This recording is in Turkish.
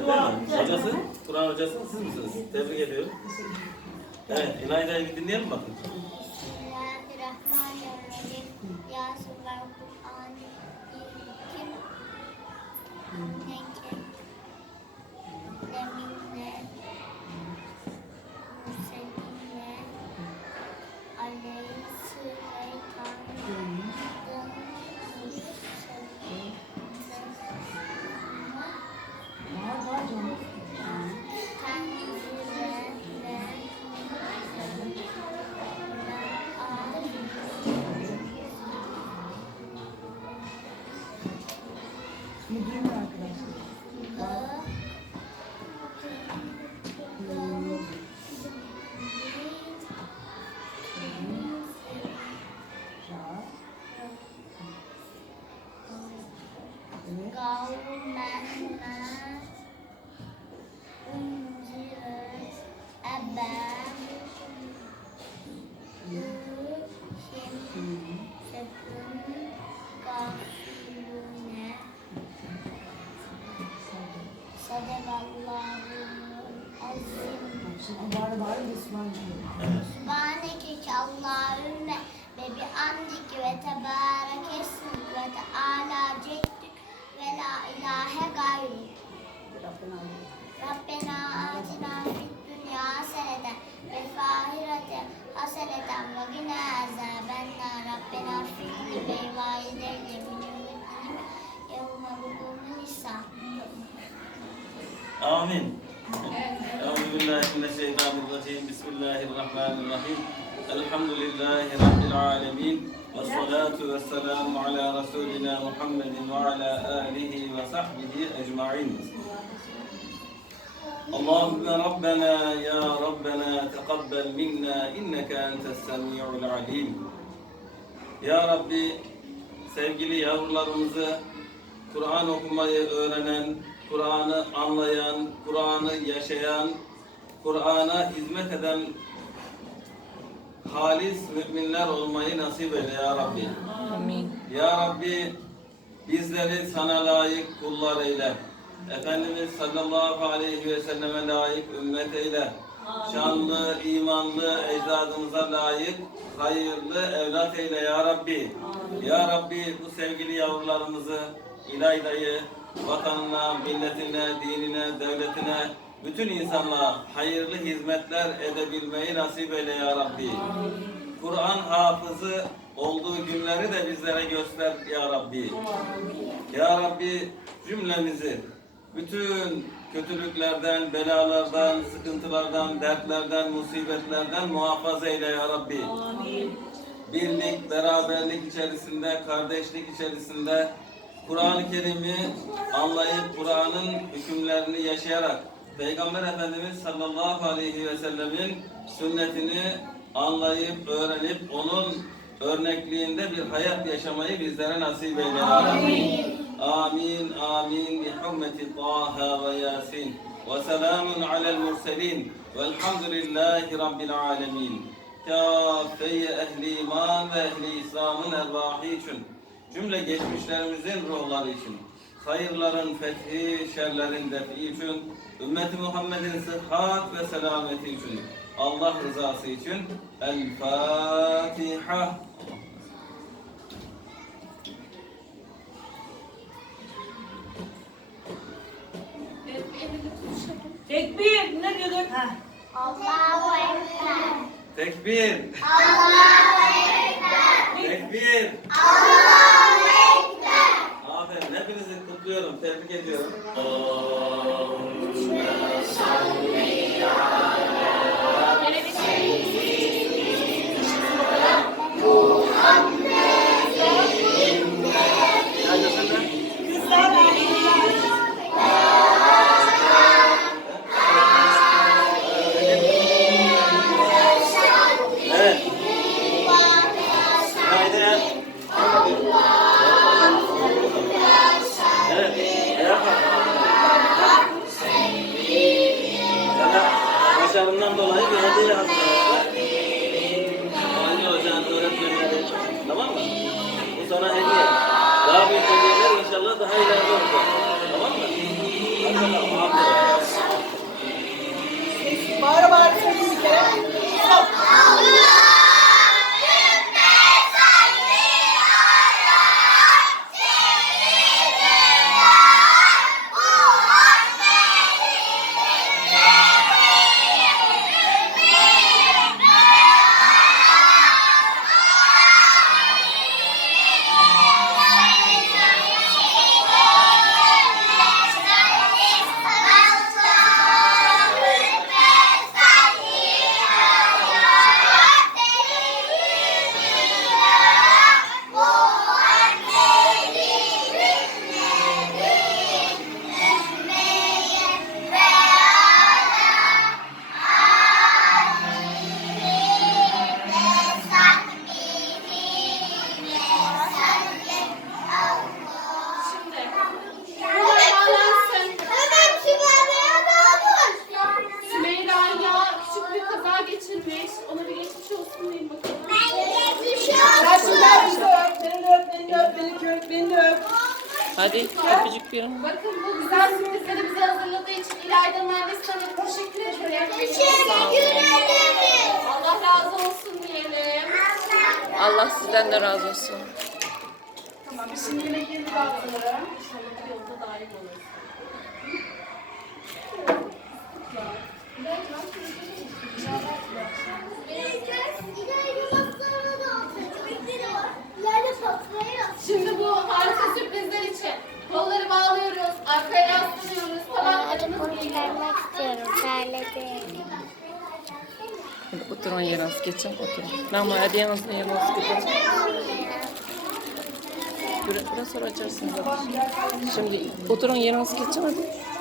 mi? Hocası, Kur'an hocası siz misiniz? Tebrik ediyorum. Evet, İlayda'yı bir dinleyelim bakın. Bismillahirrahmanirrahim. Yasin ve Kur'an-ı Kerim. Neke. Leminle. Muselinle. Aleyhisü ve Tanrı'nın Müdürüm arkadaşlar. Subhaneke Allahümme ve bihamdike ve tebarek esmik ve teala ceddük ve la ilahe gayruk. Rabbena atina fid dünya haseneten ve fahirete haseneten ve gina azabennar. Rabbena firli ve valideyne minümüddinime yevme hukumun hisab. Amin. Euzubillahimineşşeytanirracim. Bismillahirrahmanirrahim. Elhamdülillahi Rabbil alemin. Ve salatu ve selamu ala Resulina Muhammedin ve ala alihi ve sahbihi ecma'in. Allahümme Rabbena ya Rabbena teqabbel minna inneke entes semi'ul alim. Ya Rabbi, sevgili yavrularımızı Kur'an okumayı öğrenen, Kur'an'ı anlayan, Kur'an'ı yaşayan, Kur'an'a hizmet eden halis müminler olmayı nasip eyle ya Rabbi. Amin. Ya Rabbi, bizleri sana layık kullar eyle. Efendimiz sallallahu aleyhi ve selleme layık ümmet eyle. Şanlı, imanlı, ecdadımıza layık, hayırlı evlat eyle ya Rabbi. Ya Rabbi, bu sevgili yavrularımızı, İlayda'yı, vatanına, milletine, dinine, devletine, bütün insanlığa hayırlı hizmetler edebilmeyi nasip eyle ya Rabbi. Kur'an hafızı olduğu günleri de bizlere göster ya Rabbi. Ya Rabbi, cümlemizi bütün kötülüklerden, belalardan, sıkıntılardan, dertlerden, musibetlerden muhafaza eyle ya Rabbi. Birlik, beraberlik içerisinde, kardeşlik içerisinde Kur'an-ı Kerim'i anlayıp Kur'an'ın hükümlerini yaşayarak Peygamber Efendimiz sallallahu aleyhi ve sellemin sünnetini anlayıp, öğrenip onun örnekliğinde bir hayat yaşamayı bizlere nasip eyle. Amin. Amin. Amin. Bi hurmeti Taha ve Yasin. Ve selamun alel murselin. Velhamdülillahi Rabbil alemin. Kâfeye ehli iman ve ehli İslam'ın ervahı için, cümle geçmişlerimizin ruhları için, hayırların fethi, şerlerin defi için, ümmeti Muhammed'in sıhhat ve selameti için, Allah rızası için El Fatiha. Tekbir. Ne diyorduk? Allahu Ekber. Tekbir. Allahu Ekber. Tekbir. Allahu Ekber. Aferin. Hepinizi kutluyorum. Tebrik ediyorum. Başarımdan dolayı bir hediye hazırlamışlar. Aynı hocam öğretmenleri. Tamam mı? Bu sana hediye. Daha büyük hediyeler inşallah daha ileride olacak. Tamam mı? Hadi bakalım. Hadi öpücük verin. Bakın bu güzel sürprizleri bize hazırladığı için İlayda Mühendis Hanım'a teşekkür ederim. Allah razı olsun diyelim. Allah sizden de razı olsun. Tamam, biz şimdi yemekleri dağıtalım. İnşallah bu yolda daim olur. Şimdi bu harika sürprizler için kolları bağlıyoruz, arkaya yaslanıyoruz, tabaklarımız Bunu geliyor. çıkarmak istiyorum. Terledim. Hadi oturun yeriniz geçin oturun. Nama hadi yanınızda yeriniz geçin. Biraz sonra açarsınız. Şimdi oturun yeriniz geçin hadi.